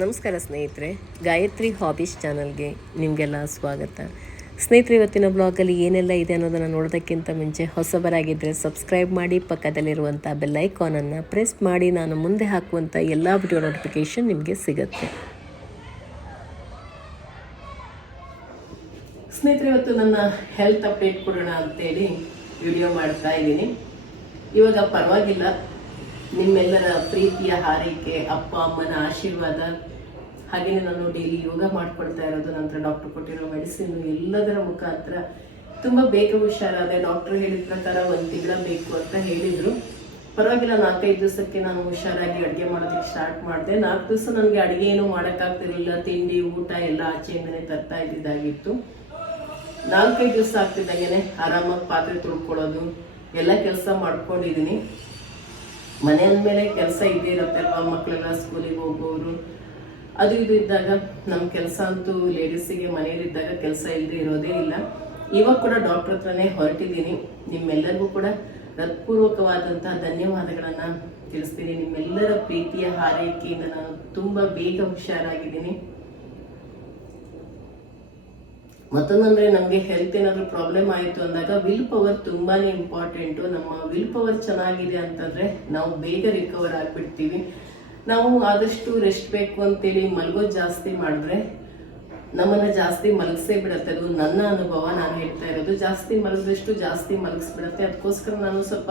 ನಮಸ್ಕಾರ ಸ್ನೇಹಿತರೆ, ಗಾಯತ್ರಿ ಹಾಬೀಸ್ ಚಾನಲ್ಗೆ ನಿಮಗೆಲ್ಲ ಸ್ವಾಗತ. ಸ್ನೇಹಿತರೆ, ಇವತ್ತಿನ ಬ್ಲಾಗಲ್ಲಿ ಏನೆಲ್ಲ ಇದೆ ಅನ್ನೋದನ್ನು ನೋಡೋದಕ್ಕಿಂತ ಮುಂಚೆ ಹೊಸಬರಾಗಿದ್ದರೆ ಸಬ್ಸ್ಕ್ರೈಬ್ ಮಾಡಿ, ಪಕ್ಕದಲ್ಲಿರುವಂಥ ಬೆಲ್ ಐಕಾನನ್ನು ಪ್ರೆಸ್ ಮಾಡಿ, ನಾನು ಮುಂದೆ ಹಾಕುವಂಥ ಎಲ್ಲ ವಿಡಿಯೋ ನೋಟಿಫಿಕೇಷನ್ ನಿಮಗೆ ಸಿಗುತ್ತೆ. ಸ್ನೇಹಿತರೆ, ಇವತ್ತು ನನ್ನ ಹೆಲ್ತ್ ಅಪ್ಡೇಟ್ ಕೊಡೋಣ ಅಂತೇಳಿ ವಿಡಿಯೋ ಮಾಡ್ತಾ ಇದ್ದೀನಿ. ಇವಾಗ ಪರವಾಗಿಲ್ಲ. ನಿಮ್ಮೆಲ್ಲರ ಪ್ರೀತಿಯ ಹಾರೈಕೆ, ಅಪ್ಪ, ಅಮ್ಮನ ಆಶೀರ್ವಾದ ಹಾಗೆಯೇ ನಾನು ಡೈಲಿ ಯೋಗ ಮಾಡ್ಕೊಳ್ತಾ ಇರೋದು, ನಂತರ ಡಾಕ್ಟರ್ ಕೊಟ್ಟಿರೋ ಮೆಡಿಸಿನ್ ಎಲ್ಲದರ ಮುಖಾಂತರ ತುಂಬ ಬೇಗ ಹುಷಾರಾದೆ ಡಾಕ್ಟರ್ ಹೇಳಿದ ಪ್ರಕಾರ ಒಂದು ತಿಂಗಳ ಬೇಕು ಅಂತ ಹೇಳಿದರು. ಪರವಾಗಿಲ್ಲ, ನಾಲ್ಕೈದು ದಿವಸಕ್ಕೆ ನಾನು ಹುಷಾರಾಗಿ ಅಡುಗೆ ಮಾಡೋದಕ್ಕೆ ಸ್ಟಾರ್ಟ್ ಮಾಡಿದೆ. ನಾಲ್ಕು ದಿವಸ ನನಗೆ ಅಡುಗೆ ಏನು ಮಾಡೋಕ್ಕಾಗ್ತಿರಲಿಲ್ಲ. ತಿಂಡಿ, ಊಟ ಎಲ್ಲ ಆಚೆಯಿಂದನೇ ತರ್ತಾ ಇದ್ದಿದ್ದಾಗಿತ್ತು. ನಾಲ್ಕೈದು ದಿವಸ ಆಗ್ತಿದ್ದಂಗೆ ಆರಾಮಾಗಿ ಪಾತ್ರೆ ತುಳ್ಕೊಳ್ಳೋದು, ಎಲ್ಲ ಕೆಲಸ ಮಾಡ್ಕೊಂಡಿದ್ದೀನಿ. ಮನೆ ಅಂದಮೇಲೆ ಕೆಲಸ ಇದ್ದೇ ಇರುತ್ತೆ. ಮಕ್ಕಳೆಲ್ಲ ಸ್ಕೂಲಿಗೆ ಹೋಗೋರು. ಅದು ಇದು ಇದ್ದಾಗ ನಮ್ಮ ಕೆಲಸ ಅಂತೂ ಲೇಡೀಸಿಗೆ ಮನೆಯಲ್ಲಿದ್ದಾಗ ಕೆಲಸ ಇಲ್ಲದೆ ಇರೋದೇ ಇಲ್ಲ. ಇವಾಗ ಕೂಡ ಡಾಕ್ಟರ್ ಹತ್ರನೇ ಹೊರಟಿದ್ದೀನಿ. ನಿಮ್ಮೆಲ್ಲರಿಗೂ ಕೂಡ ಹೃತ್ಪೂರ್ವಕವಾದಂತಹ ಧನ್ಯವಾದಗಳನ್ನು ತಿಳಿಸ್ತೀನಿ. ನಿಮ್ಮೆಲ್ಲರ ಪ್ರೀತಿಯ ಹಾರೈಕೆಯಿಂದ ನಾನು ತುಂಬ ಬೇಗ ಹುಷಾರಾಗಿದ್ದೀನಿ. ಮತ್ತೊಂದಂದ್ರೆ ನಮಗೆ ಹೆಲ್ತ್ ಏನಾದರೂ ಪ್ರಾಬ್ಲಮ್ ಆಯಿತು ಅಂದಾಗ ವಿಲ್ ಪವರ್ ತುಂಬಾನೇ ಇಂಪಾರ್ಟೆಂಟು ನಮ್ಮ ವಿಲ್ ಪವರ್ ಚೆನ್ನಾಗಿದೆ ಅಂತಂದ್ರೆ ನಾವು ಬೇಗ ರಿಕವರ್ ಆಗಿಬಿಡ್ತೀವಿ. ನಾವು ಆದಷ್ಟು ರೆಸ್ಟ್ ಬೇಕು ಅಂತೇಳಿ ಮಲಗೋದು ಜಾಸ್ತಿ ಮಾಡಿದ್ರೆ ನಮ್ಮನ್ನ ಜಾಸ್ತಿ ಮಲಗಿಸೇ ಬಿಡುತ್ತೆ. ಅದು ನನ್ನ ಅನುಭವ, ನಾನು ಹೇಳ್ತಾ ಇರೋದು. ಜಾಸ್ತಿ ಮಲಗಿದಷ್ಟು ಜಾಸ್ತಿ ಮಲಗಿಸ್ಬಿಡುತ್ತೆ. ಅದಕ್ಕೋಸ್ಕರ ನಾನು ಸ್ವಲ್ಪ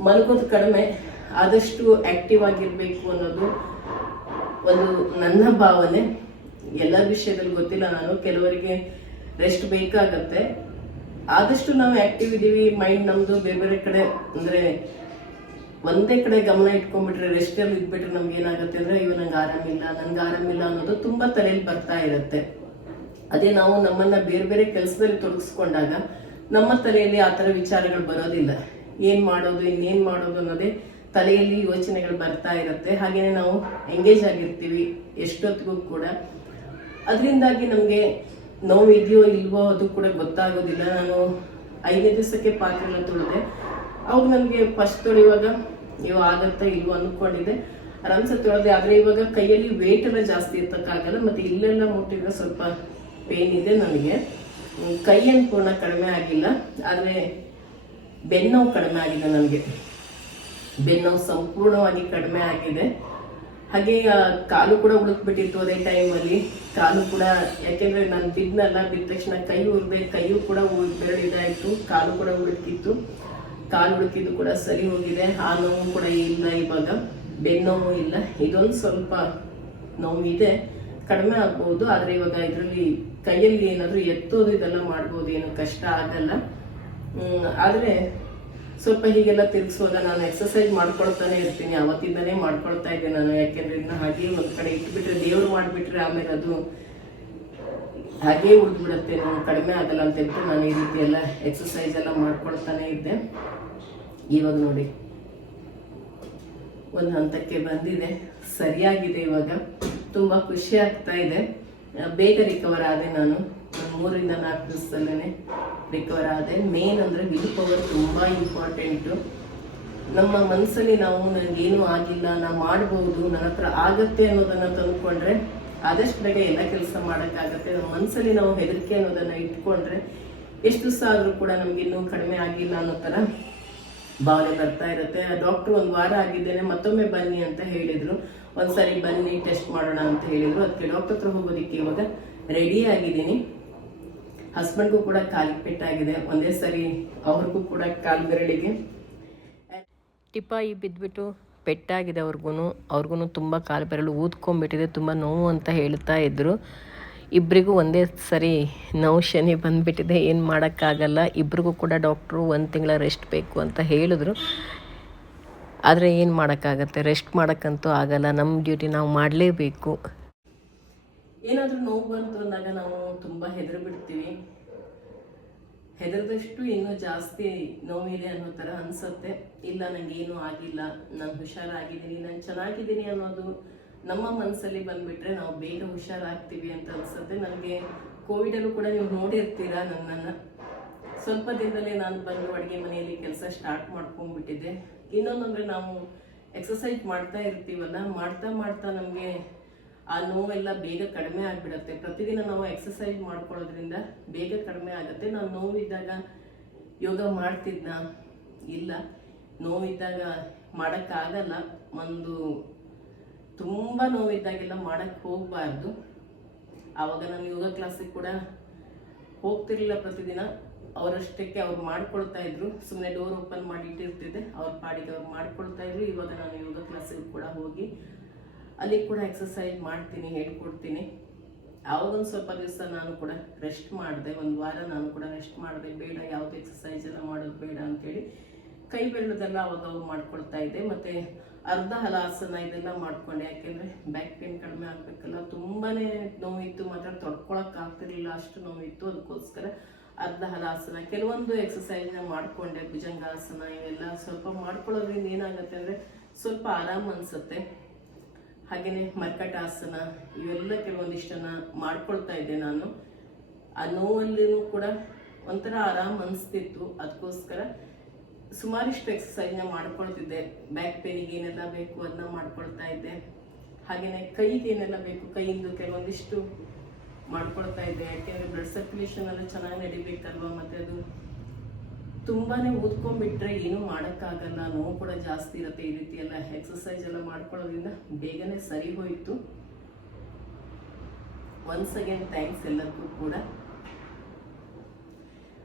ಮಲಗೋದು ಕಡಿಮೆ. ಆದಷ್ಟು ಆಕ್ಟಿವ್ ಆಗಿರಬೇಕು ಅನ್ನೋದು ಒಂದು ನನ್ನ ಭಾವನೆ. ಎಲ್ಲರ ವಿಷಯದಲ್ಲಿ ಗೊತ್ತಿಲ್ಲ ನಾನು. ಕೆಲವರಿಗೆ ರೆಸ್ಟ್ ಬೇಕಾಗತ್ತೆ. ಆದಷ್ಟು ನಾವು ಆಕ್ಟಿವ್ ಇದ್ದೀವಿ ಮೈಂಡ್ ನಮ್ದು ಬೇರೆ ಬೇರೆ ಕಡೆ ಅಂದ್ರೆ ಒಂದೇ ಕಡೆ ಗಮನ ಇಟ್ಕೊಂಡ್ಬಿಟ್ರೆ ರೆಸ್ಟ್ ಅಲ್ಲಿ ಇದ್ಬಿಟ್ರೆ ನಮ್ಗೆ ಏನಾಗುತ್ತೆ ಅಂದ್ರೆ, ಅಯ್ಯೋ, ನಂಗೆ ಆರಾಮಿಲ್ಲ ನಂಗೆ ಆರಾಮಿಲ್ಲ ಅನ್ನೋದು ತುಂಬಾ ತಲೆಯಲ್ಲಿ ಬರ್ತಾ ಇರುತ್ತೆ. ಅದೇ ನಾವು ನಮ್ಮನ್ನ ಬೇರೆ ಬೇರೆ ಕೆಲಸದಲ್ಲಿ ತೊಡಗಿಸ್ಕೊಂಡಾಗ ನಮ್ಮ ತಲೆಯಲ್ಲಿ ಆ ಥರ ವಿಚಾರಗಳು ಬರೋದಿಲ್ಲ. ಏನ್ ಮಾಡೋದು, ಇನ್ನೇನ್ ಮಾಡೋದು ಅನ್ನೋದೇ ತಲೆಯಲ್ಲಿ ಯೋಚನೆಗಳು ಬರ್ತಾ ಇರುತ್ತೆ. ಹಾಗೇನೆ ನಾವು ಎಂಗೇಜ್ ಆಗಿರ್ತೀವಿ ಎಷ್ಟೊತ್ತಿಗೂ ಕೂಡ. ಅದರಿಂದಾಗಿ ನಮಗೆ ನೋವು ಇದೆಯೋ ಇಲ್ವೋ ಅದು ಕೂಡ ಗೊತ್ತಾಗೋದಿಲ್ಲ. ನಾನು ಐದನೇ ದಿವಸಕ್ಕೆ ಪಾತ್ರೆಲ್ಲ ತೊಳೆದೆ. ಅವಾಗ ನನಗೆ ಫಸ್ಟ್ ತೊಳೆಯುವಾಗ ಇವು ಆಗತ್ತಾ ಇಲ್ವೋ ಅಂದ್ಕೊಂಡಿದ್ದೆ ಆರಾಮ್ಸೆ ತೊಳೆದೆ ಆದರೆ ಇವಾಗ ಕೈಯಲ್ಲಿ ವೇಟ್ ಎಲ್ಲ ಜಾಸ್ತಿ ಇರ್ತಕ್ಕಾಗಲ್ಲ ಮತ್ತು ಇಲ್ಲೆಲ್ಲ ಮುಟ್ಟಿದ್ರೆ ಸ್ವಲ್ಪ ಪೇನ್ ಇದೆ ನನಗೆ. ಹ್ಮ್, ಕೈ ಏನು ಪೂರ್ಣ ಕಡಿಮೆ ಆಗಿಲ್ಲ ಆದರೆ ಬೆನ್ನೋವು ಕಡಿಮೆ ಆಗಿದೆ ನನಗೆ. ಬೆನ್ನೋವು ಸಂಪೂರ್ಣವಾಗಿ ಕಡಿಮೆ ಆಗಿದೆ. ಹಾಗೆ ಕಾಲು ಕೂಡ ಉಳುಕ್ಬಿಟ್ಟಿತ್ತು ಅದೇ ಟೈಮಲ್ಲಿ ಕಾಲು ಕೂಡ, ಯಾಕೆಂದ್ರೆ ನಾನು ಬಿದ್ದನಲ್ಲ ಬಿದ್ದ ತಕ್ಷಣ ಕೈ ಉರ್ಬೇಕು ಕೈಯೂ ಕೂಡ ಬೆರಳು ಇದಾಯಿತು ಕಾಲು ಕೂಡ ಉಳುಕಿತ್ತು ಕಾಲು ಉಳುಕಿದ್ದು ಕೂಡ ಸರಿ ಹೋಗಿದೆ, ಆ ನೋವು ಕೂಡ ಇಲ್ಲ ಇವಾಗ. ಬೆನ್ನೋವು ಇಲ್ಲ. ಇದೊಂದು ಸ್ವಲ್ಪ ನೋವು ಇದೆ. ಕಡಿಮೆ ಆಗ್ಬೋದು, ಆದ್ರೆ ಇವಾಗ ಇದರಲ್ಲಿ ಕೈಯಲ್ಲಿ ಏನಾದರೂ ಎತ್ತೋದು ಇದೆಲ್ಲ ಮಾಡ್ಬೋದು, ಏನು ಕಷ್ಟ ಆಗಲ್ಲ. ಆದ್ರೆ ಸ್ವಲ್ಪ ಹೀಗೆಲ್ಲ ತಿರ್ಗಿಸುವಾಗ ನಾನು ಎಕ್ಸಸೈಸ್ ಮಾಡ್ಕೊಳ್ತಾನೆ ಇರ್ತೀನಿ. ಅವತ್ತಿಂದನೇ ಮಾಡ್ಕೊಳ್ತಾ ಇದ್ದೆ ನಾನು. ಯಾಕೆಂದ್ರೆ ಇನ್ನು ಹಾಗೆ ಒಂದು ಕಡೆ ಇಟ್ಬಿಟ್ರೆ ದೇವ್ರು ಮಾಡಿಬಿಟ್ರೆ ಆಮೇಲೆ ಅದು ಹಾಗೇ ಉಳಿದ್ಬಿಡುತ್ತೆ. ನಾನು ಕಡಿಮೆ ಆಗಲ್ಲ ಅಂತ ಹೇಳ್ಬಿಟ್ಟು ನಾನು ಈ ರೀತಿ ಎಲ್ಲ ಎಕ್ಸಸೈಸ್ ಎಲ್ಲ ಮಾಡ್ಕೊಳ್ತಾನೆ ಇದ್ದೆ. ಇವಾಗ ನೋಡಿ. ಒಂದು ಹಂತಕ್ಕೆ ಬಂದಿದೆ. ಸರಿಯಾಗಿದೆ ಇವಾಗ. ತುಂಬ ಖುಷಿ ಆಗ್ತಾ ಇದೆ. ಬೇಗ ರಿಕವರ್ ಆದೆ ನಾನು. ಮೂರಿಂದ ನಾಲ್ಕು ದಿವಸದಲ್ಲೇ ರಿಕವರ್ ಆದೆ. ಮೇನ್ ಅಂದರೆ ವಿಲ್ ಪವರ್ ತುಂಬ ಇಂಪಾರ್ಟೆಂಟು ನಮ್ಮ ಮನಸ್ಸಲ್ಲಿ ನಾವು ನನಗೇನು ಆಗಿಲ್ಲ ನಾನು ಮಾಡ್ಬೋದು, ನನ್ನ ಹತ್ರ ಆಗತ್ತೆ ಅನ್ನೋದನ್ನು ತಂದ್ಕೊಂಡ್ರೆ ಆದಷ್ಟು ಬೇಗ ಎಲ್ಲ ಕೆಲಸ ಮಾಡೋಕ್ಕಾಗತ್ತೆ. ನಮ್ಮ ಮನಸ್ಸಲ್ಲಿ ನಾವು ಹೆದರಿಕೆ ಅನ್ನೋದನ್ನು ಇಟ್ಕೊಂಡ್ರೆ ಎಷ್ಟು ದಿವಸ ಆದರೂ ಕೂಡ ನಮಗಿನ್ನೂ ಕಡಿಮೆ ಆಗಿಲ್ಲ ಅನ್ನೋ ಥರ ಭಾವನೆ ಬರ್ತಾ ಇರುತ್ತೆ. ಆ ಡಾಕ್ಟ್ರು ಒಂದು ವಾರ ಆಗಿದ್ದೇನೆ, ಮತ್ತೊಮ್ಮೆ ಬನ್ನಿ ಅಂತ ಹೇಳಿದ್ರು. ಒಂದ್ಸರಿ ಬನ್ನಿ ಟೆಸ್ಟ್ ಮಾಡೋಣ ಅಂತ ಹೇಳಿದರು. ಅದಕ್ಕೆ ಡಾಕ್ಟರ್ ಹತ್ರ ಹೋಗೋದಕ್ಕೆ ಇವಾಗ ರೆಡಿ ಆಗಿದ್ದೀನಿ. ಹಸ್ಬೆಂಡ್ಗೂ ಕೂಡ ಕಾಲಿಗೆ ಪೆಟ್ಟಾಗಿದೆ. ಒಂದೇ ಸರಿ ಅವ್ರಿಗೂ ಕೂಡ ಕಾಲು ಬೆರಳಿಗೆ. ಟಿಪಾಯಿ ಬಿದ್ದುಬಿಟ್ಟು ಪೆಟ್ಟಾಗಿದೆ ಅವ್ರಿಗೂ ಅವ್ರಿಗೂ ತುಂಬ ಕಾಲು ಬೆರಳು ಊದ್ಕೊಂಡ್ಬಿಟ್ಟಿದೆ, ತುಂಬ ನೋವು ಅಂತ ಹೇಳ್ತಾ ಇದ್ದರು ಇಬ್ಬರಿಗೂ ಒಂದೇ ಸರಿ ನೋವು ಶನಿ ಬಂದುಬಿಟ್ಟಿದೆ, ಏನು ಮಾಡೋಕ್ಕಾಗಲ್ಲ. ಇಬ್ರಿಗೂ ಕೂಡ ಡಾಕ್ಟ್ರು ಒಂದು ತಿಂಗಳ ರೆಸ್ಟ್ ಬೇಕು ಅಂತ ಹೇಳಿದ್ರು. ಆದರೆ ಏನು ಮಾಡೋಕ್ಕಾಗತ್ತೆ? ರೆಸ್ಟ್ ಮಾಡೋಕ್ಕಂತೂ ಆಗಲ್ಲ ನಮ್ಮ ಡ್ಯೂಟಿ ನಾವು ಮಾಡಲೇಬೇಕು. ಏನಾದರೂ ನೋವು ಬಂತು ಅಂದಾಗ ನಾವು ತುಂಬ ಹೆದರು ಬಿಡ್ತೀವಿ ಹೆದರದಷ್ಟು ಇನ್ನೂ ಜಾಸ್ತಿ ನೋವಿದೆ ಅನ್ನೋ ಥರ ಅನ್ಸುತ್ತೆ. ಇಲ್ಲ ನನಗೇನು ಆಗಿಲ್ಲ. ನಾನು ಹುಷಾರಾಗಿದ್ದೀನಿ. ನಾನು ಚೆನ್ನಾಗಿದ್ದೀನಿ ಅನ್ನೋದು ನಮ್ಮ ಮನಸ್ಸಲ್ಲಿ ಬಂದುಬಿಟ್ರೆ ನಾವು ಬೇಗ ಹುಷಾರಾಗ್ತೀವಿ ಅಂತ ಅನ್ಸುತ್ತೆ. ನನಗೆ ಕೋವಿಡಲ್ಲೂ ಕೂಡ ನೀವು ನೋಡಿರ್ತೀರಾ ನನ್ನನ್ನು? ಸ್ವಲ್ಪ ದಿನದಲ್ಲೇ ನಾನು ಬಂದು ಅಡುಗೆ ಮನೆಯಲ್ಲಿ ಕೆಲಸ ಸ್ಟಾರ್ಟ್ ಮಾಡ್ಕೊಂಡ್ಬಿಟ್ಟಿದ್ದೆ. ಅಂದರೆ ನಾವು ಎಕ್ಸಸೈಸ್ ಮಾಡ್ತಾ ಇರ್ತೀವಲ್ಲ, ಮಾಡ್ತಾ ಮಾಡ್ತಾ ನಮಗೆ ಆ ನೋವೆಲ್ಲ ಬೇಗ ಕಡಿಮೆ ಆಗಿಬಿಡುತ್ತೆ. ಪ್ರತಿದಿನ ನಾವು ಎಕ್ಸಸೈಸ್ ಮಾಡ್ಕೊಳ್ಳೋದ್ರಿಂದ ಬೇಗ ಕಡಿಮೆ ಆಗುತ್ತೆ. ನಾವು ನೋವಿದ್ದಾಗ ಯೋಗ ಮಾಡ್ತಿದ್ನ? ಇಲ್ಲ. ನೋವಿದ್ದಾಗ ಮಾಡೋಕ್ಕಾಗಲ್ಲ ಒಂದು ತುಂಬ ನೋವಿದ್ದಾಗೆಲ್ಲ ಮಾಡಕ್ಕೆ ಹೋಗಬಾರ್ದು. ಆವಾಗ ನಾನು ಯೋಗ ಕ್ಲಾಸಿಗೆ ಕೂಡ ಹೋಗ್ತಿರ್ಲಿಲ್ಲ ಪ್ರತಿದಿನ. ಅವರಷ್ಟಕ್ಕೆ ಅವ್ರು ಮಾಡ್ಕೊಳ್ತಾ ಇದ್ರು. ಸುಮ್ಮನೆ ಡೋರ್ ಓಪನ್ ಮಾಡಿ ಇಟ್ಟಿರ್ತಿದ್ದೆ. ಅವ್ರ ಪಾಡಿಗೆ ಅವ್ರು ಮಾಡ್ಕೊಳ್ತಾ ಇದ್ರು. ಇವಾಗ ನಾನು ಯೋಗ ಕ್ಲಾಸಿಗೆ ಕೂಡ ಹೋಗಿ ಅಲ್ಲಿ ಕೂಡ ಎಕ್ಸಸೈಸ್ ಮಾಡ್ತೀನಿ ಹೇಳ್ಕೊಡ್ತೀನಿ ಆವಾಗೊಂದು ಸ್ವಲ್ಪ ದಿವಸ ನಾನು ಕೂಡ ರೆಸ್ಟ್ ಮಾಡಿದೆ, ಒಂದು ವಾರ ನಾನು ಕೂಡ ರೆಸ್ಟ್ ಮಾಡಿದೆ. ಬೇಡ, ಯಾವುದು ಎಕ್ಸಸೈಸ್ ಎಲ್ಲ ಮಾಡೋದು ಬೇಡ ಅಂತೇಳಿ ಕೈ ಬೆರಳದೆಲ್ಲ ಅವಾಗ ಅವಾಗ ಮಾಡ್ಕೊಳ್ತಾ ಇದ್ದೆ. ಮತ್ತು ಅರ್ಧ ಹಲಾಸನ ಇದೆಲ್ಲ ಮಾಡ್ಕೊಂಡೆ. ಯಾಕೆಂದರೆ ಬ್ಯಾಕ್ ಪೇನ್ ಕಡಿಮೆ ಆಗಬೇಕಲ್ಲ ತುಂಬಾ ನೋವಿತ್ತು. ಮಾತ್ರ ತೊಡ್ಕೊಳಕ್ಕಾಗ್ತಿರ್ಲಿಲ್ಲ ಅಷ್ಟು ನೋವಿತ್ತು. ಅದಕ್ಕೋಸ್ಕರ ಅರ್ಧ ಹಲಾಸನ, ಕೆಲವೊಂದು ಎಕ್ಸಸೈಸ್ನ ಮಾಡಿಕೊಂಡೆ. ಭುಜಂಗಾಸನ, ಇವೆಲ್ಲ ಸ್ವಲ್ಪ ಮಾಡ್ಕೊಳ್ಳೋದ್ರಿಂದ ಏನಾಗುತ್ತೆ ಅಂದರೆ ಸ್ವಲ್ಪ ಆರಾಮ ಅನ್ಸುತ್ತೆ. ಹಾಗೆಯೇ ಮರ್ಕಟಾಸನ, ಇವೆಲ್ಲ ಕೆಲವೊಂದಿಷ್ಟನ್ನ ಮಾಡ್ಕೊಳ್ತಾ ಇದ್ದೆ ನಾನು. ಆ ನೋವಲ್ಲೂ ಕೂಡ ಒಂಥರ ಆರಾಮ್ ಅನಿಸ್ತಿತ್ತು. ಅದಕ್ಕೋಸ್ಕರ ಸುಮಾರಿಷ್ಟು ಎಕ್ಸಸೈಸ್ನ ಮಾಡ್ಕೊಳ್ತಿದ್ದೆ. ಬ್ಯಾಕ್ ಪೇನಿಗೆ ಏನೆಲ್ಲ ಬೇಕು ಅದನ್ನ ಮಾಡ್ಕೊಳ್ತಾ ಇದ್ದೆ. ಹಾಗೆಯೇ ಕೈಗೆ ಏನೆಲ್ಲ ಬೇಕು, ಕೈಯಿಂದ ಕೆಲವೊಂದಿಷ್ಟು ಮಾಡ್ಕೊಳ್ತಾ ಇದ್ದೆ. ಯಾಕೆಂದ್ರೆ ಬ್ಲಡ್ ಸರ್ಕ್ಯುಲೇಷನ್ ಎಲ್ಲ ಚೆನ್ನಾಗಿ ನಡಿಬೇಕಲ್ವಾ, ಮತ್ತೆ ಅದು ತುಂಬಾನೇ ಊದ್ಕೊಂಡ್ಬಿಟ್ರೆ ಏನೂ ಮಾಡೋಕ್ಕಾಗಲ್ಲ, ನೋವು ಕೂಡ ಜಾಸ್ತಿ ಇರುತ್ತೆ, ಈ ರೀತಿ ಎಲ್ಲ ಎಕ್ಸಸೈಸ್ ಎಲ್ಲ ಮಾಡ್ಕೊಳ್ಳೋದ್ರಿಂದ ಬೇಗನೆ ಸರಿ ಹೋಯಿತು. ಒನ್ಸ್ ಅಗೇನ್ ಥ್ಯಾಂಕ್ಸ್ ಎಲ್ಲರಿಗೂ ಕೂಡ.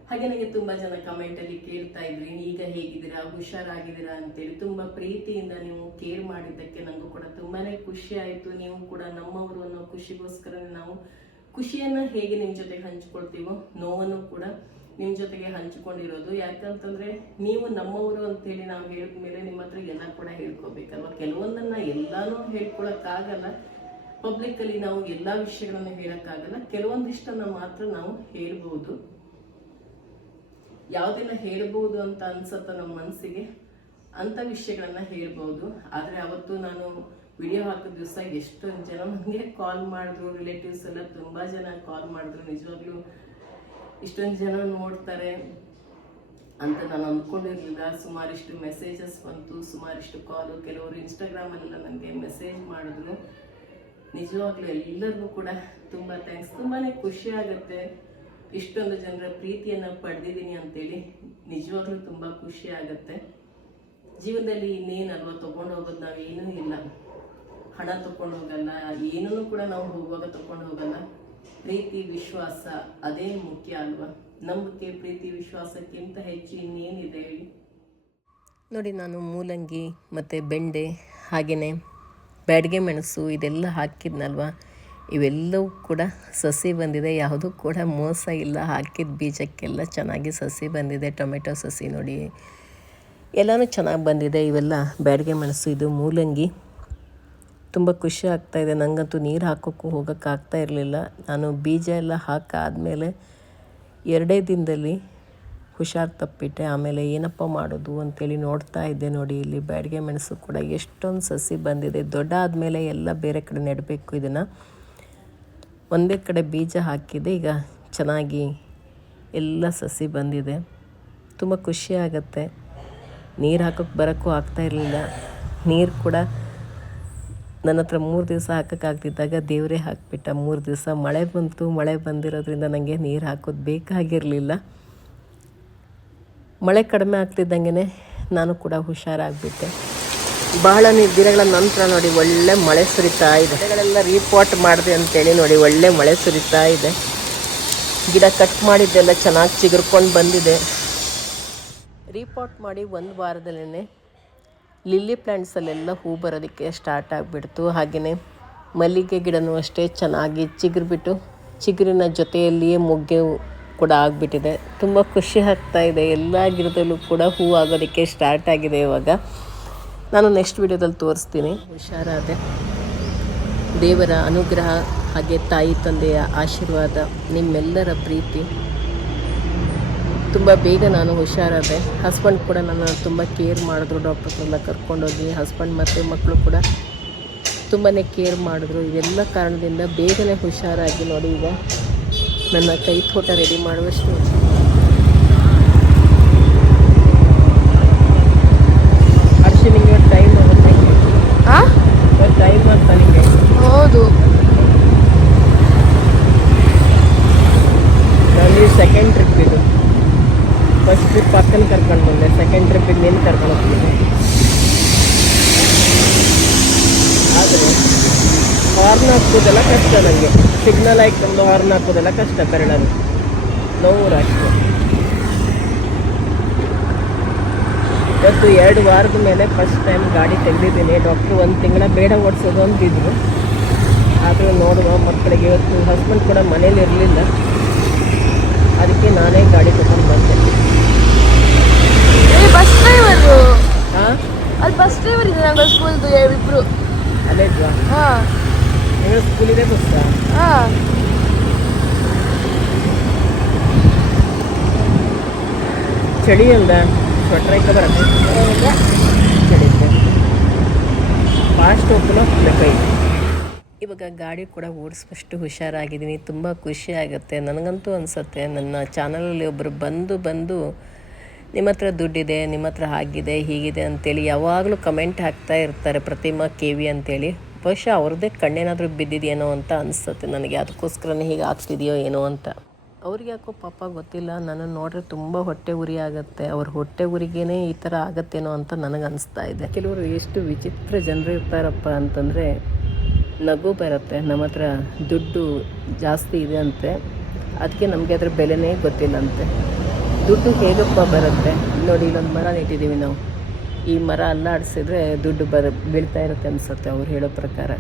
ಹಾಗೆ ನನಗೆ ತುಂಬ ಜನ ಕಮೆಂಟಲ್ಲಿ ಕೇಳ್ತಾ ಇದ್ರಿ, ಈಗ ಹೇಗಿದ್ದೀರಾ? ಹುಷಾರಾಗಿದ್ದೀರಾ? ಅಂತೇಳಿ ತುಂಬಾ ಪ್ರೀತಿಯಿಂದ ನೀವು ಕೇರ್ ಮಾಡಿದ್ದಕ್ಕೆ ನನಗೂ ಕೂಡ ತುಂಬಾನೇ ಖುಷಿ ಆಯಿತು. ನೀವು ಕೂಡ ನಮ್ಮವರು ಅನ್ನೋ ಖುಷಿಗೋಸ್ಕರ ನಾವು ಖುಷಿಯನ್ನ ಹೇಗೆ ನಿಮ್ಮ ಜೊತೆಗೆ ಹಂಚ್ಕೊಳ್ತೀವೋ, ನೋವನ್ನು ಕೂಡ ನಿಮ್ ಜೊತೆಗೆ ಹಂಚಿಕೊಂಡಿರೋದು. ಯಾಕಂತಂದ್ರೆ ನೀವು ನಮ್ಮವರು ಅಂತೇಳಿ ನಾವು ಹೇಳಿದ ಮೇಲೆ ನಿಮ್ಮ ಹತ್ರ ಎಲ್ಲ ಕೂಡ ಹೇಳ್ಕೋಬೇಕಲ್ವಾ? ಕೆಲವೊಂದನ್ನ ಎಲ್ಲಾನು ಹೇಳ್ಕೊಳಕ್ಕಾಗಲ್ಲ. ಪಬ್ಲಿಕ್ ಅಲ್ಲಿ ನಾವು ಎಲ್ಲಾ ವಿಷಯಗಳನ್ನ ಹೇಳಕ್ಕಾಗಲ್ಲ. ಕೆಲವೊಂದಿಷ್ಟನ್ನ ಮಾತ್ರ ನಾವು ಹೇಳ್ಬೋದು. ಯಾವುದೆಲ್ಲ ಹೇಳ್ಬೋದು ಅಂತ ಅನ್ಸತ್ತ ನಮ್ಮ ಮನಸ್ಸಿಗೆ ಅಂತ ವಿಷಯಗಳನ್ನ ಹೇಳ್ಬೋದು. ಆದ್ರೆ ಅವತ್ತು ನಾನು ವಿಡಿಯೋ ಹಾಕಿದ ದಿವಸ ಎಷ್ಟೊಂದು ಜನ ನನಗೆ ಕಾಲ್ ಮಾಡಿದ್ರು. ರಿಲೇಟಿವ್ಸ್ ಎಲ್ಲ ತುಂಬಾ ಜನ ಕಾಲ್ ಮಾಡಿದ್ರು. ನಿಜವಾಗ್ಲೂ ಇಷ್ಟೊಂದು ಜನ ನೋಡ್ತಾರೆ ಅಂತ ನಾನು ಅಂದ್ಕೊಂಡಿರ್ಲಿಲ್ಲ. ಸುಮಾರಿಷ್ಟು ಮೆಸೇಜಸ್ ಬಂತು ಸುಮಾರಿಷ್ಟು ಕಾಲು ಕೆಲವರು ಇನ್ಸ್ಟಾಗ್ರಾಮಲ್ಲೆಲ್ಲ ನನಗೆ ಮೆಸೇಜ್ ಮಾಡಿದ್ರು. ನಿಜವಾಗ್ಲೂ ಎಲ್ಲರಿಗೂ ಕೂಡ ತುಂಬ ಥ್ಯಾಂಕ್ಸ್ ತುಂಬಾ ಖುಷಿ ಆಗುತ್ತೆ. ಇಷ್ಟೊಂದು ಜನರ ಪ್ರೀತಿಯನ್ನು ಪಡೆದಿದ್ದೀನಿ ಅಂತೇಳಿ ನಿಜವಾಗ್ಲೂ ತುಂಬ ಖುಷಿ ಆಗುತ್ತೆ. ಜೀವನದಲ್ಲಿ ಇನ್ನೇನಲ್ವ ತೊಗೊಂಡು ಹೋಗೋದು ನಾವೇನೂ ಇಲ್ಲ. ಹಣ ತೊಗೊಂಡು ಹೋಗಲ್ಲ ಏನೂ ಕೂಡ ನಾವು ಹೋಗುವಾಗ ತೊಗೊಂಡು ಹೋಗಲ್ಲ. ಪ್ರೀತಿ ವಿಶ್ವಾಸ ಅದೇ ಮುಖ್ಯ ಅಲ್ವಾ? ನಂಬಿಕೆ, ಪ್ರೀತಿ ವಿಶ್ವಾಸಕ್ಕಿಂತ ಹೆಚ್ಚು ಇನ್ನೇನಿದೆ ಹೇಳಿ? ನೋಡಿ, ನಾನು ಮೂಲಂಗಿ ಮತ್ತು ಬೆಂಡೆ ಹಾಗೆಯೇ ಬ್ಯಾಡಿಗೆ ಮೆಣಸು ಇದೆಲ್ಲ ಹಾಕಿದ್ನಲ್ವ? ಇವೆಲ್ಲವೂ ಕೂಡ ಸಸಿ ಬಂದಿದೆ. ಯಾವುದೂ ಕೂಡ ಮೋಸ ಇಲ್ಲ. ಹಾಕಿದ ಬೀಜಕ್ಕೆಲ್ಲ ಚೆನ್ನಾಗಿ ಸಸಿ ಬಂದಿದೆ. ಟೊಮೆಟೊ ಸಸಿ ನೋಡಿ, ಎಲ್ಲನೂ ಚೆನ್ನಾಗಿ ಬಂದಿದೆ. ಇವೆಲ್ಲ ಬ್ಯಾಡಿಗೆ ಮೆಣಸು, ಇದು ಮೂಲಂಗಿ. ತುಂಬ ಖುಷಿ ಆಗ್ತಾಯಿದೆ ನನಗಂತೂ ನೀರು ಹಾಕೋಕ್ಕೂ ಹೋಗೋಕ್ಕಾಗ್ತಾ ಇರಲಿಲ್ಲ. ನಾನು ಬೀಜ ಎಲ್ಲ ಹಾಕಾದಮೇಲೆ ಎರಡೇ ದಿನದಲ್ಲಿ ಹುಷಾರು ತಪ್ಪಿಟ್ಟೆ. ಆಮೇಲೆ ಏನಪ್ಪ ಮಾಡೋದು ಅಂತೇಳಿ ನೋಡ್ತಾ ಇದ್ದೆ ನೋಡಿ. ಇಲ್ಲಿ ಬ್ಯಾಡಿಗೆ ಮೆಣಸು ಕೂಡ ಎಷ್ಟೊಂದು ಸಸಿ ಬಂದಿದೆ. ದೊಡ್ಡ ಆದಮೇಲೆ ಎಲ್ಲ ಬೇರೆ ಕಡೆ ನೆಡಬೇಕು ಇದನ್ನು. ಒಂದೇ ಕಡೆ ಬೀಜ ಹಾಕಿದೆ. ಈಗ ಚೆನ್ನಾಗಿ ಎಲ್ಲ ಸಸಿ ಬಂದಿದೆ. ತುಂಬ ಖುಷಿ ನೀರು ಹಾಕೋಕ್ಕೆ ಬರೋಕ್ಕೂ ಆಗ್ತಾ ಇರಲಿಲ್ಲ. ನೀರು ಕೂಡ ನನ್ನ ಹತ್ರ ಮೂರು ದಿವಸ ಹಾಕೋಕ್ಕಾಗ್ತಿದ್ದಾಗ ದೇವರೇ ಹಾಕಿಬಿಟ್ಟ. ಮೂರು ದಿವಸ ಮಳೆ ಬಂತು, ಮಳೆ ಬಂದಿರೋದ್ರಿಂದ ನನಗೆ ನೀರು ಹಾಕೋದು ಬೇಕಾಗಿರಲಿಲ್ಲ. ಮಳೆ ಕಡಿಮೆ ಆಗ್ತಿದ್ದಂಗೆ ನಾನು ಕೂಡ ಹುಷಾರಾಗಿಬಿಟ್ಟೆ. ಬಹಳ ದಿನಗಳ ನಂತರ ನೋಡಿ ಒಳ್ಳೆ ಮಳೆ ಸುರಿತಾ ಇದೆ. ಗಿಡಗಳೆಲ್ಲ ರೀಪಾಟ್ ಮಾಡಿದೆ ಅಂತೇಳಿ ನೋಡಿ ಒಳ್ಳೆ ಮಳೆ ಸುರಿತಾ ಇದೆ. ಗಿಡ ಕಟ್ ಮಾಡಿದ್ದೆಲ್ಲ ಚೆನ್ನಾಗಿ ಚಿಗುರ್ಕೊಂಡು ಬಂದಿದೆ. ರೀಪಾಟ್ ಮಾಡಿ ಒಂದು ವಾರದಲ್ಲೇ ಲಿಲ್ಲಿ ಪ್ಲ್ಯಾಂಟ್ಸಲ್ಲೆಲ್ಲ ಹೂ ಬರೋದಕ್ಕೆ ಸ್ಟಾರ್ಟ್ ಆಗಿಬಿಡ್ತು. ಹಾಗೆಯೇ ಮಲ್ಲಿಗೆ ಗಿಡನೂ ಅಷ್ಟೇ ಚೆನ್ನಾಗಿ ಚಿಗುರ್ಬಿಟ್ಟು ಚಿಗುರಿನ ಜೊತೆಯಲ್ಲಿಯೇ ಮೊಗ್ಗೆ ಕೂಡ ಆಗಿಬಿಟ್ಟಿದೆ. ತುಂಬ ಖುಷಿ ಆಗ್ತಾ ಇದೆ. ಎಲ್ಲ ಗಿಡದಲ್ಲೂ ಕೂಡ ಹೂ ಆಗೋದಕ್ಕೆ ಸ್ಟಾರ್ಟ್ ಆಗಿದೆ ಇವಾಗ. ನಾನು ನೆಕ್ಸ್ಟ್ ವಿಡಿಯೋದಲ್ಲಿ ತೋರಿಸ್ತೀನಿ. ಹುಷಾರಾದೆ. ದೇವರ ಅನುಗ್ರಹ ಹಾಗೆ ತಾಯಿ ತಂದೆಯ ಆಶೀರ್ವಾದ ನಿಮ್ಮೆಲ್ಲರ ಪ್ರೀತಿ. ತುಂಬ ಬೇಗ ನಾನು ಹುಷಾರಾದೆ. ಹಸ್ಬೆಂಡ್ ಕೂಡ ನನ್ನ ತುಂಬ ಕೇರ್ ಮಾಡಿದ್ರು ಡಾಕ್ಟರ್ನೆಲ್ಲ ಕರ್ಕೊಂಡೋಗಿ ಹಸ್ಬೆಂಡ್ ಮತ್ತು ಮಕ್ಕಳು ಕೂಡ ತುಂಬಾ ಕೇರ್ ಮಾಡಿದ್ರು. ಇದೆಲ್ಲ ಕಾರಣದಿಂದ ಬೇಗನೆ ಹುಷಾರಾಗಿ ನೋಡಿ ಈಗ ನನ್ನ ಕೈ ತೋಟ ರೆಡಿ ಮಾಡುವಷ್ಟು ಅರ್ಶಿ ನಿಮಗೆ ಟೈಮ್ ಆಗುತ್ತೆ ಆ ಟೈಮ್ ಅಂತ ನಿಮಗೆ ಹೌದು ಹಾರ್ನ್ ಹಾಕೋದೆಲ್ಲ ಕಷ್ಟ ನನಗೆ ಸಿಗ್ನಲ್ ಹಾಕೊಂಡು ಹಾರ್ನ್ ಹಾಕೋದೆಲ್ಲ ಕಷ್ಟ ಬೆರಳಲ್ಲಿ ನೋವು ರಾಷ್ಟ್ರ ಇವತ್ತು ಎರಡು ವಾರದ ಮೇಲೆ ಫಸ್ಟ್ ಟೈಮ್ ಗಾಡಿ ತೆಗೆದಿದ್ದೀನಿ. ಡಾಕ್ಟ್ರು ಒಂದು ತಿಂಗಳ ಬೇಡ ಓಡಿಸೋದು ಅಂತಿದ್ರು ಆದರೂ ನೋಡುವ ಮಕ್ಕಳಿಗೆ ಇವತ್ತು ಹಸ್ಬೆಂಡ್ ಕೂಡ ಮನೇಲಿ ಇರಲಿಲ್ಲ. ಅದಕ್ಕೆ ನಾನೇ ಗಾಡಿ ತಗೊಂಡು ಬಂದೆ. ಬಸ್ ಡ್ರೈವರು ಹಾಂ ಅಲ್ಲಿ ಬಸ್ ಡ್ರೈವರ್ ಇದೆ ನಂಗೆ ಸ್ಕೂಲ್ದು ಅಲ್ಲೇ ಇದ್ವಾ? ಹಾ. ನೀವು ಸ್ಕೂಲಿದೆ ಬಸ್ಸಾ ಹಾ ಚಳಿ ಅಲ್ಲ ಸ್ವೆಟ್ರ್ ಹಾಕ ಬರತ್ತೆ ಚಳಿ ಫಾಸ್ಟ್ ಹೋಗ್ತಾನೋ ಇವಾಗ ಗಾಡಿ ಕೂಡ ಓಡಿಸುವಷ್ಟು ಹುಷಾರಾಗಿದ್ದೀನಿ. ತುಂಬ ಖುಷಿ ಆಗುತ್ತೆ. ನನಗಂತೂ ಅನಿಸುತ್ತೆ, ನನ್ನ ಚಾನಲಲ್ಲಿ ಒಬ್ಬರು ಬಂದು ಬಂದು, ನಿಮ್ಮ ಹತ್ರ ದುಡ್ಡಿದೆ, ನಿಮ್ಮ ಹತ್ರ ಹಾಗಿದೆ ಹೀಗಿದೆ ಅಂತೇಳಿ ಯಾವಾಗಲೂ ಕಮೆಂಟ್ ಹಾಕ್ತಾ ಇರ್ತಾರೆ ಪ್ರತಿಮಾ, ಕೆ ವಿ ಅಂತೇಳಿ. ಬಹುಶಃ ಅವ್ರದ್ದೇ ಕಣ್ಣೇನಾದರೂ ಬಿದ್ದಿದೆಯೇನೋ ಅಂತ ಅನಿಸುತ್ತೆ ನನಗೆ. ಅದಕ್ಕೋಸ್ಕರನೇ ಹೀಗೆ ಆಗ್ತಿದೆಯೋ ಏನೋ ಅಂತ. ಅವ್ರಿಗೆ ಯಾಕೋ ಪಾಪ ಗೊತ್ತಿಲ್ಲ. ನನ್ನ ನೋಡ್ರೆ ತುಂಬ ಹೊಟ್ಟೆ ಉರಿ ಆಗುತ್ತೆ. ಅವ್ರ ಹೊಟ್ಟೆ ಉರಿಗೇನೆ ಈ ಥರ ಆಗತ್ತೇನೋ ಅಂತ ನನಗೆ ಅನಿಸ್ತಾ ಇದೆ. ಕೆಲವರು ಎಷ್ಟು ವಿಚಿತ್ರ ಜನರು ಇರ್ತಾರಪ್ಪ ಅಂತಂದರೆ ನಗು ಬರುತ್ತೆ. ನಮ್ಮ ಹತ್ರ ದುಡ್ಡು ಜಾಸ್ತಿ ಇದೆ ಅಂತೆ. ಅದಕ್ಕೆ ನಮಗೆ ಅದರ ಬೆಲೆನೇ ಗೊತ್ತಿಲ್ಲಂತೆ. ದುಡ್ಡು ಹೇಗಪ್ಪ ಬರುತ್ತೆ? ನೋಡಿ ಇಲ್ಲೊಂದು ಮರ ನೆಟ್ಟಿದ್ದೀವಿ ನಾವು. ಈ ಮರ ಅಲ್ಲಾಡಿಸಿದ್ರೆ ದುಡ್ಡು ಬರ ಬೀಳ್ತಾ ಇರುತ್ತೆ ಅನಿಸುತ್ತೆ ಅವ್ರು ಹೇಳೋ ಪ್ರಕಾರ.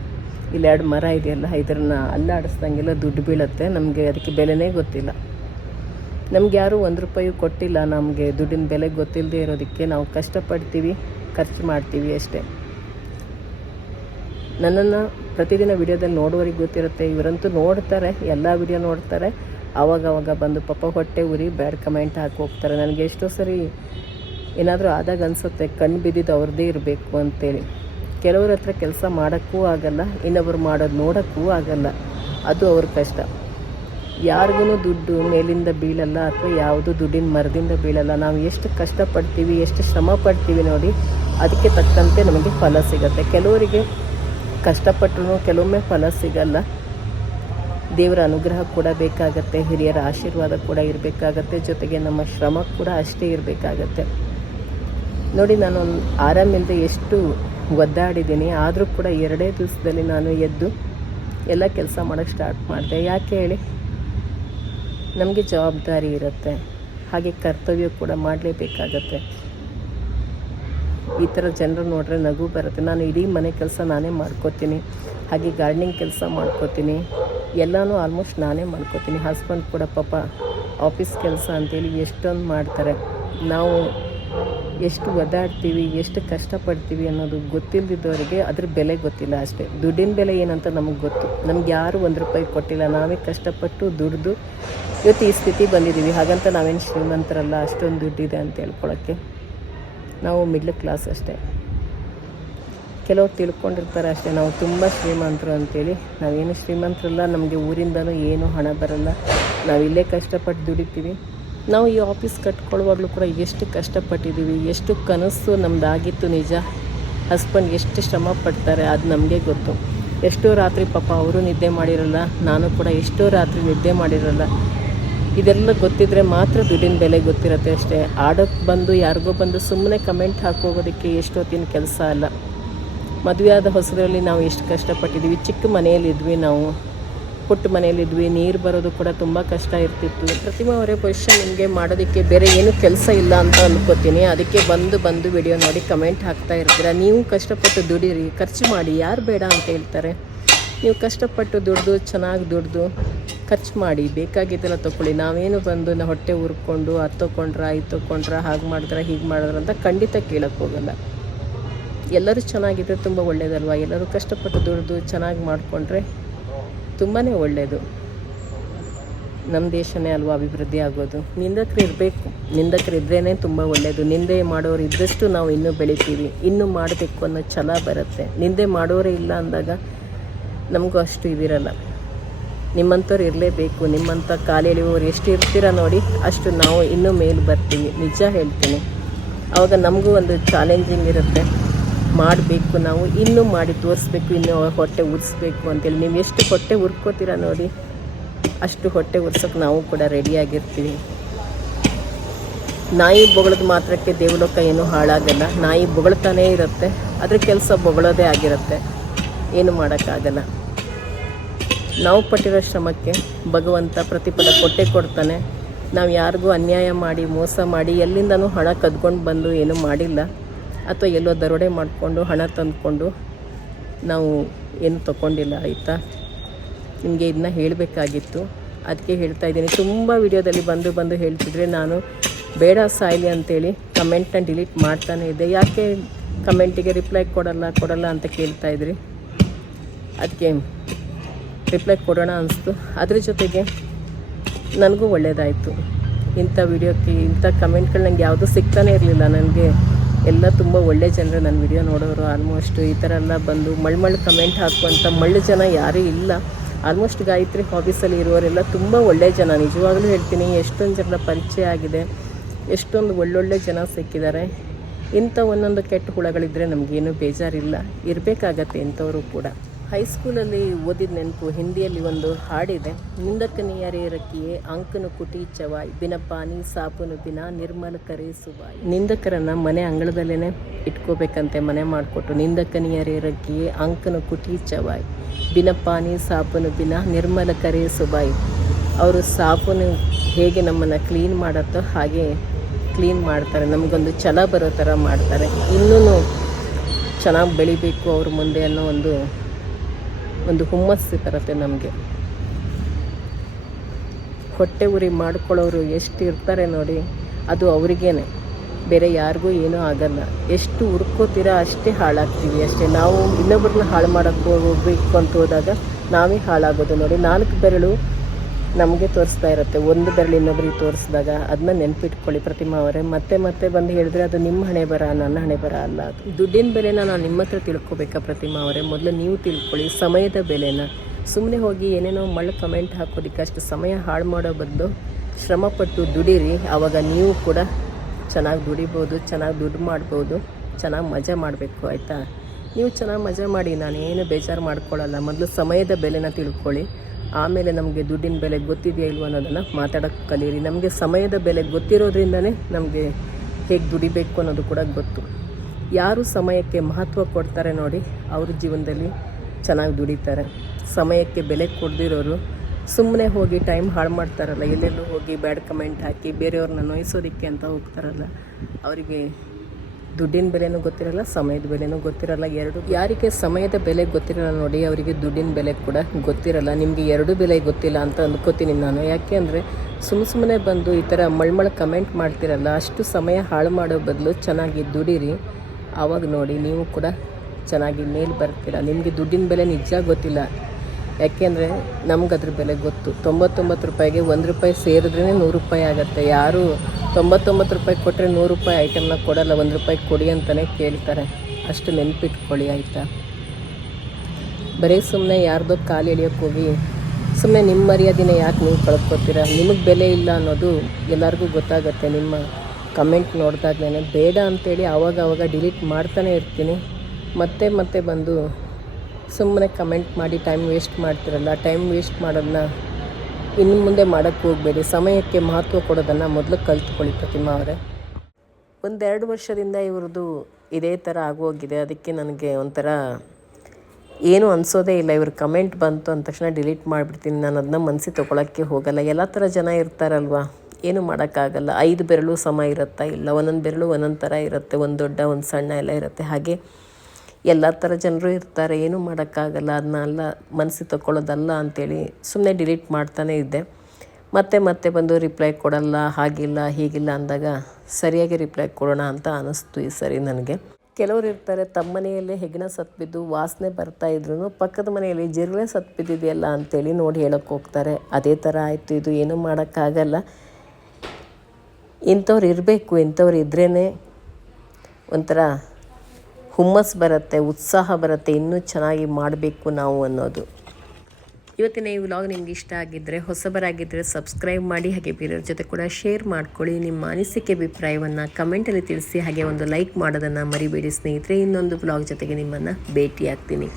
ಇಲ್ಲಿ ಎರಡು ಮರ ಇದೆಯಲ್ಲ ಇದನ್ನ ಅಲ್ಲಾಡಿಸ್ದಂಗೆಲ್ಲ ದುಡ್ಡು ಬೀಳುತ್ತೆ. ನಮಗೆ ಅದಕ್ಕೆ ಬೆಲೆನೇ ಗೊತ್ತಿಲ್ಲ. ನಮ್ಗೆ ಯಾರೂ ಒಂದು ರೂಪಾಯಿ ಕೊಟ್ಟಿಲ್ಲ. ನಮಗೆ ದುಡ್ಡಿನ ಬೆಲೆ ಗೊತ್ತಿಲ್ಲದೆ ಇರೋದಕ್ಕೆ ನಾವು ಕಷ್ಟಪಡ್ತೀವಿ, ಖರ್ಚು ಮಾಡ್ತೀವಿ ಅಷ್ಟೇ. ನನ್ನನ್ನು ಪ್ರತಿದಿನ ವಿಡಿಯೋದಲ್ಲಿ ನೋಡೋರಿಗೆ ಗೊತ್ತಿರುತ್ತೆ. ಇವರಂತೂ ನೋಡ್ತಾರೆ, ಎಲ್ಲ ವಿಡಿಯೋ ನೋಡ್ತಾರೆ. ಆವಾಗ ಅವಾಗ ಬಂದು ಪಾಪ ಹೊಟ್ಟೆ ಉರಿ, ಬ್ಯಾಡ್ ಕಮೆಂಟ್ ಹಾಕಿ ಹೋಗ್ತಾರೆ. ನನಗೆ ಎಷ್ಟೋ ಸರಿ ಏನಾದರೂ ಆದಾಗ ಅನಿಸುತ್ತೆ, ಕಣ್ಣು ಬಿದ್ದಿದ್ದು ಅವ್ರದ್ದೇ ಇರಬೇಕು ಅಂತೇಳಿ. ಕೆಲವ್ರ ಹತ್ರ ಕೆಲಸ ಮಾಡೋಕ್ಕೂ ಆಗಲ್ಲ, ಇನ್ನೊಬ್ರು ಮಾಡೋದು ನೋಡೋಕ್ಕೂ ಆಗಲ್ಲ. ಅದು ಅವ್ರ ಕಷ್ಟ. ಯಾರಿಗೂ ದುಡ್ಡು ಮೇಲಿಂದ ಬೀಳಲ್ಲ ಅಥವಾ ಯಾವುದು ದುಡ್ಡಿನ ಮರದಿಂದ ಬೀಳಲ್ಲ. ನಾವು ಎಷ್ಟು ಕಷ್ಟಪಡ್ತೀವಿ, ಎಷ್ಟು ಶ್ರಮ ಪಡ್ತೀವಿ ನೋಡಿ, ಅದಕ್ಕೆ ತಕ್ಕಂತೆ ನಮಗೆ ಫಲ ಸಿಗುತ್ತೆ. ಕೆಲವರಿಗೆ ಕಷ್ಟಪಟ್ಟರು ಕೆಲವೊಮ್ಮೆ ಫಲ ಸಿಗಲ್ಲ. ದೇವರ ಅನುಗ್ರಹ ಕೂಡ ಬೇಕಾಗತ್ತೆ, ಹಿರಿಯರ ಆಶೀರ್ವಾದ ಕೂಡ ಇರಬೇಕಾಗತ್ತೆ, ಜೊತೆಗೆ ನಮ್ಮ ಶ್ರಮ ಕೂಡ ಅಷ್ಟೇ ಇರಬೇಕಾಗತ್ತೆ. ನೋಡಿ ನಾನು ಆರಾಮಿಲ್ಲದೆ ಎಷ್ಟು ಒದ್ದಾಡಿದ್ದೀನಿ. ಆದರೂ ಕೂಡ ಎರಡೇ ದಿವಸದಲ್ಲಿ ನಾನು ಎದ್ದು ಎಲ್ಲ ಕೆಲಸ ಮಾಡೋಕ್ಕೆ ಸ್ಟಾರ್ಟ್ ಮಾಡಿದೆ. ಯಾಕೆ ಹೇಳಿ? ನಮಗೆ ಜವಾಬ್ದಾರಿ ಇರುತ್ತೆ. ಹಾಗೆ ಕರ್ತವ್ಯ ಕೂಡ ಮಾಡಲೇಬೇಕಾಗತ್ತೆ. ಈ ಥರ ಜನರು ನೋಡ್ರೆ ನಗು ಬರುತ್ತೆ. ನಾನು ಇಡೀ ಮನೆ ಕೆಲಸ ನಾನೇ ಮಾಡ್ಕೋತೀನಿ. ಹಾಗೆ ಗಾರ್ಡನಿಂಗ್ ಕೆಲಸ ಮಾಡ್ಕೋತೀನಿ. ಎಲ್ಲನೂ ಆಲ್ಮೋಸ್ಟ್ ನಾನೇ ಮಾಡ್ಕೋತೀನಿ. ಹಸ್ಬೆಂಡ್ ಕೂಡ ಪಾಪ ಆಫೀಸ್ ಕೆಲಸ ಅಂತೇಳಿ ಎಷ್ಟೊಂದು ಮಾಡ್ತಾರೆ. ನಾವು ಎಷ್ಟು ಒದ್ದಾಡ್ತೀವಿ, ಎಷ್ಟು ಕಷ್ಟಪಡ್ತೀವಿ ಅನ್ನೋದು ಗೊತ್ತಿಲ್ಲದಿದ್ದವರಿಗೆ ಅದ್ರ ಬೆಲೆ ಗೊತ್ತಿಲ್ಲ ಅಷ್ಟೇ. ದುಡ್ಡಿನ ಬೆಲೆ ಏನಂತ ನಮಗೆ ಗೊತ್ತು. ನಮ್ಗೆ ಯಾರು ಒಂದು ರೂಪಾಯಿ ಕೊಟ್ಟಿಲ್ಲ. ನಾವೇ ಕಷ್ಟಪಟ್ಟು ದುಡ್ದು ಇವತ್ತು ಈ ಸ್ಥಿತಿ ಬಂದಿದ್ದೀವಿ ಹಾಗಂತ ನಾವೇನು ಶ್ರೀಮಂತರಲ್ಲ, ಅಷ್ಟೊಂದು ದುಡ್ಡಿದೆ ಅಂತ ಹೇಳ್ಕೊಳಕ್ಕೆ ನಾವು ಮಿಡ್ಲ್ ಕ್ಲಾಸ್ ಅಷ್ಟೇ. ಕೆಲವರು ತಿಳ್ಕೊಂಡಿರ್ತಾರೆ ಅಷ್ಟೇ. ನಾವು ತುಂಬ ಶ್ರೀಮಂತರು ಅಂತೇಳಿ. ನಾವೇನು ಶ್ರೀಮಂತರಲ್ಲ, ನಮಗೆ ಊರಿಂದನೂ ಏನು ಹಣ ಬರಲ್ಲ. ನಾವು ಇಲ್ಲೇ ಕಷ್ಟಪಟ್ಟು ದುಡಿತೀವಿ. ನಾವು ಈ ಆಫೀಸ್ ಕಟ್ಕೊಳ್ಳುವಾಗಲೂ ಕೂಡ ಎಷ್ಟು ಕಷ್ಟಪಟ್ಟಿದ್ದೀವಿ, ಎಷ್ಟು ಕನಸು ನಮ್ಮದಾಗಿತ್ತು ನಿಜ. ಹಸ್ಬೆಂಡ್ ಎಷ್ಟು ಶ್ರಮ ಪಡ್ತಾರೆ ಅದು ನಮಗೆ ಗೊತ್ತು. ಎಷ್ಟೋ ರಾತ್ರಿ ಪಾಪ ಅವರು ನಿದ್ದೆ ಮಾಡಿರಲ್ಲ, ನಾನು ಕೂಡ ಎಷ್ಟೋ ರಾತ್ರಿ ನಿದ್ದೆ ಮಾಡಿರಲ್ಲ. ಇದೆಲ್ಲ ಗೊತ್ತಿದ್ರೆ ಮಾತ್ರ ದುಡ್ಡಿನ ಬೆಲೆ ಗೊತ್ತಿರತ್ತೆ ಅಷ್ಟೇ. ಆಡೋಕ್ಕೆ ಬಂದು ಯಾರಿಗೋ ಬಂದು ಸುಮ್ಮನೆ ಕಮೆಂಟ್ ಹಾಕೋಗೋದಕ್ಕೆ ಎಷ್ಟೊತ್ತಿನ ಕೆಲಸ ಅಲ್ಲ. ಮದುವೆ ಆದ ಹೊಸದರಲ್ಲಿ ನಾವು ಎಷ್ಟು ಕಷ್ಟಪಟ್ಟಿದ್ದೀವಿ, ಚಿಕ್ಕ ಮನೆಯಲ್ಲಿದ್ವಿ ನಾವು. ಪುಟ್ಟ ಮನೆಯಲ್ಲಿದ್ವಿ ನೀರು ಬರೋದು ಕೂಡ ತುಂಬ ಕಷ್ಟ ಇರ್ತಿತ್ತು. ಪ್ರತಿಮಾ ಅವರೇ ಪೊಸಿಷನ್ ನಿಮಗೆ ಮಾಡೋದಕ್ಕೆ ಬೇರೆ ಏನು ಕೆಲಸ ಇಲ್ಲ ಅಂತ ಅಂದ್ಕೋತೀನಿ ಅದಕ್ಕೆ ಬಂದು ಬಂದು ವಿಡಿಯೋ ನೋಡಿ ಕಮೆಂಟ್ ಹಾಕ್ತಾ ಇರ್ತೀರ? ನೀವು ಕಷ್ಟಪಟ್ಟು ದುಡೀರಿ, ಖರ್ಚು ಮಾಡಿ, ಯಾರು ಬೇಡ ಅಂತ ಹೇಳ್ತಾರೆ? ನೀವು ಕಷ್ಟಪಟ್ಟು ದುಡ್ದು, ಚೆನ್ನಾಗಿ ದುಡ್ದು ಖರ್ಚು ಮಾಡಿ, ಬೇಕಾಗಿದ್ದೆಲ್ಲ ತೊಗೊಳ್ಳಿ ನಾವೇನು ಬಂದು ನ ಹೊಟ್ಟೆ ಉರ್ಕೊಂಡು, ಅದು ತೊಗೊಂಡ್ರ ಇದು ತೊಗೊಂಡ್ರ ಹಾಗೆ ಮಾಡಿದ್ರ, ಹೀಗೆ ಮಾಡಿದ್ರ ಅಂತ ಖಂಡಿತ ಕೇಳಕ್ಕೆ ಹೋಗಲ್ಲ. ಎಲ್ಲರೂ ಚೆನ್ನಾಗಿದ್ದರೆ ತುಂಬ ಒಳ್ಳೆಯದಲ್ವ ಎಲ್ಲರೂ ಕಷ್ಟಪಟ್ಟು ದುಡ್ದು ಚೆನ್ನಾಗಿ ಮಾಡಿಕೊಂಡ್ರೆ ತುಂಬಾ ಒಳ್ಳೆಯದು ನಮ್ಮ ದೇಶನೇ ಅಲ್ವಾ ಅಭಿವೃದ್ಧಿ ಆಗೋದು? ನಿಂದಕರು ಇರಬೇಕು. ನಿಂದಕರು ಇದ್ರೇ ತುಂಬ ಒಳ್ಳೆಯದು ನಿಂದೆ ಮಾಡೋರು ಇದ್ದಷ್ಟು ನಾವು ಇನ್ನೂ ಬೆಳಿತೀವಿ. ಇನ್ನೂ ಮಾಡಬೇಕು ಅನ್ನೋ ಛಲ ಬರುತ್ತೆ. ನಿಂದೆ ಮಾಡೋರೇ ಇಲ್ಲ ಅಂದಾಗ ನಮಗೂ ಅಷ್ಟು ಇದಿರಲ್ಲ. ನಿಮ್ಮಂಥವ್ರು ಇರಲೇಬೇಕು. ನಿಮ್ಮಂಥ ಕಾಲು ಎಳೆಯುವವರು ಎಷ್ಟು ಇರ್ತೀರ ನೋಡಿ ಅಷ್ಟು ನಾವು ಇನ್ನೂ ಮೇಲೆ ಬರ್ತೀವಿ. ನಿಜ ಹೇಳ್ತೀನಿ. ಆವಾಗ ನಮಗೂ ಒಂದು ಚಾಲೆಂಜಿಂಗ್ ಇರುತ್ತೆ. ಮಾಡಬೇಕು ನಾವು, ಇನ್ನೂ ಮಾಡಿ ತೋರಿಸ್ಬೇಕು, ಇನ್ನೂ ಅವ್ರ ಹೊಟ್ಟೆ ಉರಿಸ್ಬೇಕು ಅಂತೇಳಿ ನೀವು ಎಷ್ಟು ಹೊಟ್ಟೆ ಉರ್ಕೋತೀರ ನೋಡಿ, ಅಷ್ಟು ಹೊಟ್ಟೆ ಉರ್ಸೋಕೆ ನಾವು ಕೂಡ ರೆಡಿಯಾಗಿರ್ತೀವಿ ನಾಯಿ ಬೊಗಳದ ಮಾತ್ರಕ್ಕೆ ದೇವಲೋಕ ಏನೂ ಹಾಳಾಗಲ್ಲ. ನಾಯಿ ಬೊಗಳ್ತಾನೇ ಇರುತ್ತೆ ಅದ್ರ ಕೆಲಸ ಬೊಗಳೋದೇ ಆಗಿರುತ್ತೆ. ಏನು ಮಾಡೋಕ್ಕಾಗಲ್ಲ. ನಾವು ಪಟ್ಟಿರೋ ಶ್ರಮಕ್ಕೆ ಭಗವಂತ ಪ್ರತಿಫಲ ಕೊಟ್ಟೆ ಕೊಡ್ತಾನೆ. ನಾವು ಯಾರಿಗೂ ಅನ್ಯಾಯ ಮಾಡಿ, ಮೋಸ ಮಾಡಿ, ಎಲ್ಲಿಂದನೂ ಹಣ ಕದ್ಕೊಂಡು ಬಂದು ಏನೂ ಮಾಡಿಲ್ಲ. ಅಥವಾ ಎಲ್ಲೋ ದರೋಡೆ ಮಾಡಿಕೊಂಡು, ಹಣ ತಂದ್ಕೊಂಡು ನಾವು ಏನು ತಗೊಂಡಿಲ್ಲ, ಆಯಿತಾ? ನಿಮಗೆ ಇದನ್ನ ಹೇಳಬೇಕಾಗಿತ್ತು. ಅದಕ್ಕೆ ಹೇಳ್ತಾ ಇದ್ದೀನಿ. ತುಂಬ ವಿಡಿಯೋದಲ್ಲಿ ಬಂದು ಬಂದು ಹೇಳ್ತಿದ್ರೆ ನಾನು ಬೇಡ ಸಾಯಿಲಿ ಅಂತೇಳಿ ಕಮೆಂಟನ್ನ ಡಿಲೀಟ್ ಮಾಡ್ತಾನೆ ಇದ್ದೆ. ಯಾಕೆ ಕಮೆಂಟಿಗೆ ರಿಪ್ಲೈ ಕೊಡಲ್ಲ ಕೊಡಲ್ಲ ಅಂತ ಕೇಳ್ತಾ ಇದ್ರಿ? ಅದಕ್ಕೆ ರಿಪ್ಲೈ ಕೊಡೋಣ ಅನಿಸ್ತು. ಅದ್ರ ಜೊತೆಗೆ ನನಗೂ ಒಳ್ಳೆಯದಾಯಿತು ಇಂಥ ವಿಡಿಯೋಕ್ಕೆ, ಇಂಥ ಕಮೆಂಟ್ಗಳು ನನಗೆ ಯಾವುದೂ ಸಿಗ್ತಾನೆ ಇರಲಿಲ್ಲ ನನಗೆ. ಎಲ್ಲ ತುಂಬ ಒಳ್ಳೆ ಜನರು ನನ್ನ ವಿಡಿಯೋ ನೋಡೋರು. ಆಲ್ಮೋಸ್ಟ್ ಈ ಥರ ಎಲ್ಲ ಬಂದು ಮಳ್ ಮಳ್ ಕಮೆಂಟ್ ಹಾಕುವಂಥ ಮಳ್ಳು ಜನ ಯಾರೂ ಇಲ್ಲ. ಆಲ್ಮೋಸ್ಟ್ ಗಾಯತ್ರಿ ಹಾಬೀಸಲ್ಲಿ ಇರುವವರೆಲ್ಲ ತುಂಬ ಒಳ್ಳೆ ಜನ. ನಿಜವಾಗ್ಲೂ ಹೇಳ್ತೀನಿ, ಎಷ್ಟೊಂದು ಜನರ ಪರಿಚಯ ಆಗಿದೆ. ಎಷ್ಟೊಂದು ಒಳ್ಳೊಳ್ಳೆ ಜನ ಸಿಕ್ಕಿದ್ದಾರೆ. ಇಂಥ ಒಂದೊಂದು ಕೆಟ್ಟ ಹುಳಗಳಿದ್ದರೆ ನಮಗೇನು ಬೇಜಾರಿಲ್ಲ. ಇರಬೇಕಾಗತ್ತೆ ಇಂಥವರು ಕೂಡ. ಹೈಸ್ಕೂಲಲ್ಲಿ ಓದಿದ ನೆನಪು ಹಿಂದಿಯಲ್ಲಿ ಒಂದು ಹಾಡಿದೆ. ನಿಂದಕನಿಯರೇ ರಕ್ಕಿಯೇ, ಅಂಕನು ಕುಟಿ ಚವಾಯ್ ಬಿನ ಪಾನಿ ಸಾಪುನು ಬಿನ ನಿರ್ಮಲ ಕರೆ ನಿಂದಕರನ್ನು ಮನೆ ಅಂಗಳದಲ್ಲೇ ಇಟ್ಕೋಬೇಕಂತೆ ಮನೆ ಮಾಡಿಕೊಟ್ಟು ನಿಂದಕನಿಯರೇ ರಕ್ಕಿಯೇ, ಅಂಕನು ಕುಟಿ ಚವಾಯ್ ಬಿನ ಪಾನಿ ಸಾಪುನು ಬಿನ ನಿರ್ಮಲ ಕರೆ ಸುಬಾಯ್ ಅವರು ಸಾಪುನು ಹೇಗೆ ನಮ್ಮನ್ನು ಕ್ಲೀನ್ ಮಾಡತ್ತೋ ಹಾಗೆ ಕ್ಲೀನ್ ಮಾಡ್ತಾರೆ. ನಮಗೊಂದು ಛಲ ಬರೋ ಥರ ಮಾಡ್ತಾರೆ. ಇನ್ನೂ ಚೆನ್ನಾಗಿ ಬೆಳಿಬೇಕು ಅವ್ರ ಮುಂದೆ ಅನ್ನೋ ಒಂದು ಒಂದು ಹುಮ್ಮಸ್ಸು ಬರುತ್ತೆ ನಮಗೆ. ಹೊಟ್ಟೆ ಉರಿ ಮಾಡ್ಕೊಳ್ಳೋರು ಎಷ್ಟು ಇರ್ತಾರೆ ನೋಡಿ, ಅದು ಅವ್ರಿಗೇನೆ. ಬೇರೆ ಯಾರಿಗೂ ಏನೂ ಆಗಲ್ಲ. ಎಷ್ಟು ಹುರ್ಕೋತೀರ ಅಷ್ಟೇ ಹಾಳಾಗ್ತೀವಿ ಅಷ್ಟೇ. ನಾವು ಇನ್ನೊಬ್ರನ್ನ ಹಾಳು ಮಾಡೋಕ್ಕೆ ಹೋಗ್ಬೇಕು ಅಂತ ಹೋದಾಗ ನಾವೇ ಹಾಳಾಗೋದು ನೋಡಿ. ನಾಲ್ಕು ಬೆರಳು ನಮಗೆ ತೋರಿಸ್ತಾ ಇರುತ್ತೆ. ಒಂದು ಬೆರಳು ಇನ್ನೊಬ್ರಿಗೆ ತೋರಿಸಿದಾಗ ಅದನ್ನ ನೆನಪಿಟ್ಕೊಳ್ಳಿ ಪ್ರತಿಮಾ ಅವರೇ. ಮತ್ತೆ ಮತ್ತೆ ಬಂದು ಹೇಳಿದ್ರೆ ಅದು ನಿಮ್ಮ ಹಣೆ ಬರ, ನನ್ನ ಹಣೆ ಬರ ಅಲ್ಲ ಅದು. ದುಡ್ಡಿನ ಬೆಲೆನ ನಾನು ನಿಮ್ಮ ಹತ್ರ ತಿಳ್ಕೊಬೇಕಾ ಪ್ರತಿಮಾ ಅವರೇ? ಮೊದಲು ನೀವು ತಿಳ್ಕೊಳ್ಳಿ ಸಮಯದ ಬೆಲೆನ. ಸುಮ್ಮನೆ ಹೋಗಿ ಏನೇನೋ ಮಳ್ಳು ಕಮೆಂಟ್ ಹಾಕೋದಿಕ್ಕೆ ಅಷ್ಟು ಸಮಯ ಹಾಳು ಮಾಡೋ ಬದಲು ಶ್ರಮಪಟ್ಟು ದುಡೀರಿ. ಆವಾಗ ನೀವು ಕೂಡ ಚೆನ್ನಾಗಿ ದುಡಿಬೋದು, ಚೆನ್ನಾಗಿ ದುಡ್ಡು ಮಾಡ್ಬೋದು, ಚೆನ್ನಾಗಿ ಮಜಾ ಮಾಡಬೇಕು, ಆಯಿತಾ? ನೀವು ಚೆನ್ನಾಗಿ ಮಜಾ ಮಾಡಿ ನಾನು ಏನು ಬೇಜಾರು ಮಾಡ್ಕೊಳ್ಳಲ್ಲ ಮೊದಲು ಸಮಯದ ಬೆಲೆನ ತಿಳ್ಕೊಳ್ಳಿ. ಆಮೇಲೆ ನಮಗೆ ದುಡ್ಡಿನ ಬೆಲೆ ಗೊತ್ತಿದೆಯಾ ಇಲ್ವೋ ಅನ್ನೋದನ್ನು ಮಾತಾಡೋಕ್ಕೆ ಕಲೀರಿ ನಮಗೆ ಸಮಯದ ಬೆಲೆ ಗೊತ್ತಿರೋದ್ರಿಂದನೇ ನಮಗೆ ಹೇಗೆ ದುಡಿಬೇಕು ಅನ್ನೋದು ಕೂಡ ಗೊತ್ತು. ಯಾರು ಸಮಯಕ್ಕೆ ಮಹತ್ವ ಕೊಡ್ತಾರೆ ನೋಡಿ, ಅವ್ರ ಜೀವನದಲ್ಲಿ ಚೆನ್ನಾಗಿ ದುಡಿತಾರೆ. ಸಮಯಕ್ಕೆ ಬೆಲೆ ಕೊಡ್ದಿರೋರು ಸುಮ್ಮನೆ ಹೋಗಿ ಟೈಮ್ ಹಾಳು ಮಾಡ್ತಾರಲ್ಲ, ಎಲ್ಲೆಲ್ಲೂ ಹೋಗಿ ಬ್ಯಾಡ್ ಕಮೆಂಟ್ ಹಾಕಿ ಬೇರೆಯವ್ರನ್ನ ನೋಯಿಸೋದಕ್ಕೆ ಅಂತ ಹೋಗ್ತಾರಲ್ಲ, ಅವರಿಗೆ ದುಡ್ಡಿನ ಬೆಲೆನೂ ಗೊತ್ತಿರಲ್ಲ, ಸಮಯದ ಬೆಲೆನೂ ಗೊತ್ತಿರಲ್ಲ. ಎರಡು ಯಾರಿಗೆ ಸಮಯದ ಬೆಲೆ ಗೊತ್ತಿರಲ್ಲ ನೋಡಿ, ಅವರಿಗೆ ದುಡ್ಡಿನ ಬೆಲೆ ಕೂಡ ಗೊತ್ತಿರಲ್ಲ. ನಿಮಗೆ ಎರಡು ಬೆಲೆ ಗೊತ್ತಿಲ್ಲ ಅಂತ ಅಂದ್ಕೋತೀನಿ ನಾನು. ಯಾಕೆ ಅಂದರೆ ಸುಮ್ಮ ಸುಮ್ಮನೆ ಬಂದು ಈ ಥರ ಮಳ್ಮಳ ಕಮೆಂಟ್ ಮಾಡ್ತಿರಲ್ಲ, ಅಷ್ಟು ಸಮಯ ಹಾಳು ಮಾಡೋ ಬದಲು ಚೆನ್ನಾಗಿ ದುಡೀರಿ. ಆವಾಗ ನೋಡಿ ನೀವು ಕೂಡ ಚೆನ್ನಾಗಿ ಮೇಲೆ ಬರ್ತೀರ. ನಿಮಗೆ ದುಡ್ಡಿನ ಬೆಲೆ ನಿಜ ಗೊತ್ತಿಲ್ಲ. ಯಾಕೆಂದರೆ ನಮ್ಗೆ ಅದ್ರ ಬೆಲೆ ಗೊತ್ತು. ತೊಂಬತ್ತೊಂಬತ್ತು ರೂಪಾಯಿಗೆ ಒಂದು ರೂಪಾಯಿ ಸೇರಿದ್ರೇ ನೂರು ರೂಪಾಯಿ ಆಗುತ್ತೆ. ಯಾರು ತೊಂಬತ್ತೊಂಬತ್ತು ರೂಪಾಯಿ ಕೊಟ್ಟರೆ ನೂರು ರೂಪಾಯಿ ಐಟಮ್ನ ಕೊಡಲ್ಲ, ಒಂದು ರೂಪಾಯಿ ಕೊಡಿ ಅಂತಲೇ ಕೇಳ್ತಾರೆ. ಅಷ್ಟು ನೆನಪಿಟ್ಕೊಳ್ಳಿ, ಆಯಿತಾ? ಬರೀ ಸುಮ್ಮನೆ ಯಾರ್ದೋ ಕಾಲು ಎಳಿಯೋಕ್ಕೆ ಹೋಗಿ ಸುಮ್ಮನೆ ನಿಮ್ಮ ಮರ್ಯಾದಿನ ಯಾಕೆ ನೀವು ಕಳ್ಕೊತೀರ? ನಿಮಗೆ ಬೆಲೆ ಇಲ್ಲ ಅನ್ನೋದು ಎಲ್ಲರಿಗೂ ಗೊತ್ತಾಗುತ್ತೆ. ನಿಮ್ಮ ಕಮೆಂಟ್ ನೋಡಿದಾಗ್ಲೇ ಬೇಡ ಅಂತೇಳಿ ಆವಾಗ ಆವಾಗ ಡಿಲೀಟ್ ಮಾಡ್ತಾನೆ ಇರ್ತೀನಿ. ಮತ್ತೆ ಮತ್ತೆ ಬಂದು ಸುಮ್ಮನೆ ಕಮೆಂಟ್ ಮಾಡಿ ಟೈಮ್ ವೇಸ್ಟ್ ಮಾಡ್ತಿರಲ್ಲ ಟೈಮ್ ವೇಸ್ಟ್ ಮಾಡೋದನ್ನ ಇನ್ನು ಮುಂದೆ ಮಾಡೋಕ್ಕೆ ಹೋಗಬೇಡಿ. ಸಮಯಕ್ಕೆ ಮಹತ್ವ ಕೊಡೋದನ್ನು ಮೊದಲು ಕಲ್ತ್ಕೊಳ್ಳಿ ಪ್ರತಿಮಾ ಅವರೇ. ಒಂದೆರಡು ವರ್ಷದಿಂದ ಇವ್ರದ್ದು ಇದೇ ಥರ ಆಗೋಗಿದೆ. ಅದಕ್ಕೆ ನನಗೆ ಒಂಥರ ಏನೂ ಅನಿಸೋದೇ ಇಲ್ಲ. ಇವ್ರ ಕಮೆಂಟ್ ಬಂತು ಅಂದ ತಕ್ಷಣ ಡಿಲೀಟ್ ಮಾಡಿಬಿಡ್ತೀನಿ. ನಾನು ಅದನ್ನ ಮನಸ್ಸಿಗೆ ತೊಗೊಳಕ್ಕೆ ಹೋಗಲ್ಲ. ಎಲ್ಲ ಥರ ಜನ ಇರ್ತಾರಲ್ವ? ಏನು ಮಾಡೋಕ್ಕಾಗಲ್ಲ. ಐದು ಬೆರಳು ಸಮ ಇರುತ್ತಾ ಇಲ್ಲ? ಒಂದೊಂದು ಬೆರಳು ಒಂದೊಂದು ಥರ ಇರುತ್ತೆ. ಒಂದು ದೊಡ್ಡ, ಒಂದು ಸಣ್ಣ ಎಲ್ಲ ಇರುತ್ತೆ. ಹಾಗೆ ಎಲ್ಲ ಥರ ಜನರು ಇರ್ತಾರೆ, ಏನೂ ಮಾಡೋಕ್ಕಾಗಲ್ಲ ಅದನ್ನ ಅಲ್ಲ ಮನಸ್ಸಿಗೆ ತಗೊಳ್ಳೋದಲ್ಲ ಅಂಥೇಳಿ ಸುಮ್ಮನೆ ಡಿಲೀಟ್ ಮಾಡ್ತಾನೇ ಇದ್ದೆ. ಮತ್ತೆ ಮತ್ತೆ ಬಂದು ರಿಪ್ಲೈ ಕೊಡಲ್ಲ, ಹಾಗಿಲ್ಲ, ಹೀಗಿಲ್ಲ ಅಂದಾಗ ಸರಿಯಾಗಿ ರಿಪ್ಲೈ ಕೊಡೋಣ ಅಂತ ಅನ್ನಿಸ್ತು ಈ ಸರಿ ನನಗೆ. ಕೆಲವರು ಇರ್ತಾರೆ, ತಮ್ಮ ಮನೆಯಲ್ಲೇ ಹೆಗ್ಗಣ ಸತ್ತು ಬಿದ್ದು ವಾಸನೆ ಬರ್ತಾ ಇದ್ರು ಪಕ್ಕದ ಮನೆಯಲ್ಲಿ ಜಿರಳೆ ಸತ್ತು ಬಿದ್ದಿದೆಯಲ್ಲ ಅಂತೇಳಿ ನೋಡಿ ಹೇಳೋಕ್ಕೆ ಹೋಗ್ತಾರೆ. ಅದೇ ಥರ ಆಯಿತು, ಇದು ಏನೂ ಮಾಡೋಕ್ಕಾಗಲ್ಲ. ಇಂಥವ್ರು ಇರಬೇಕು, ಇಂಥವ್ರು ಇದ್ರೇ ಒಂಥರ ಹುಮ್ಮಸ್ ಬರುತ್ತೆ, ಉತ್ಸಾಹ ಬರುತ್ತೆ, ಇನ್ನೂ ಚೆನ್ನಾಗಿ ಮಾಡಬೇಕು ನಾವು ಅನ್ನೋದು. ಇವತ್ತಿನ ಈ ವ್ಲಾಗ್ ನಿಮ್ಗೆ ಇಷ್ಟ ಆಗಿದ್ದರೆ ಹೊಸಬರಾಗಿದ್ದರೆ ಸಬ್ಸ್ಕ್ರೈಬ್ ಮಾಡಿ, ಹಾಗೆ ಬೇರೆಯವ್ರ ಜೊತೆ ಕೂಡ ಶೇರ್ ಮಾಡ್ಕೊಳ್ಳಿ. ನಿಮ್ಮ ಅನಿಸಿಕೆ, ಅಭಿಪ್ರಾಯವನ್ನು ಕಮೆಂಟಲ್ಲಿ ತಿಳಿಸಿ, ಹಾಗೆ ಒಂದು ಲೈಕ್ ಮಾಡೋದನ್ನು ಮರಿಬೇಡಿ ಸ್ನೇಹಿತರೆ. ಇನ್ನೊಂದು ವ್ಲಾಗ್ ಜೊತೆಗೆ ನಿಮ್ಮನ್ನು ಭೇಟಿ ಆಗ್ತೀನಿ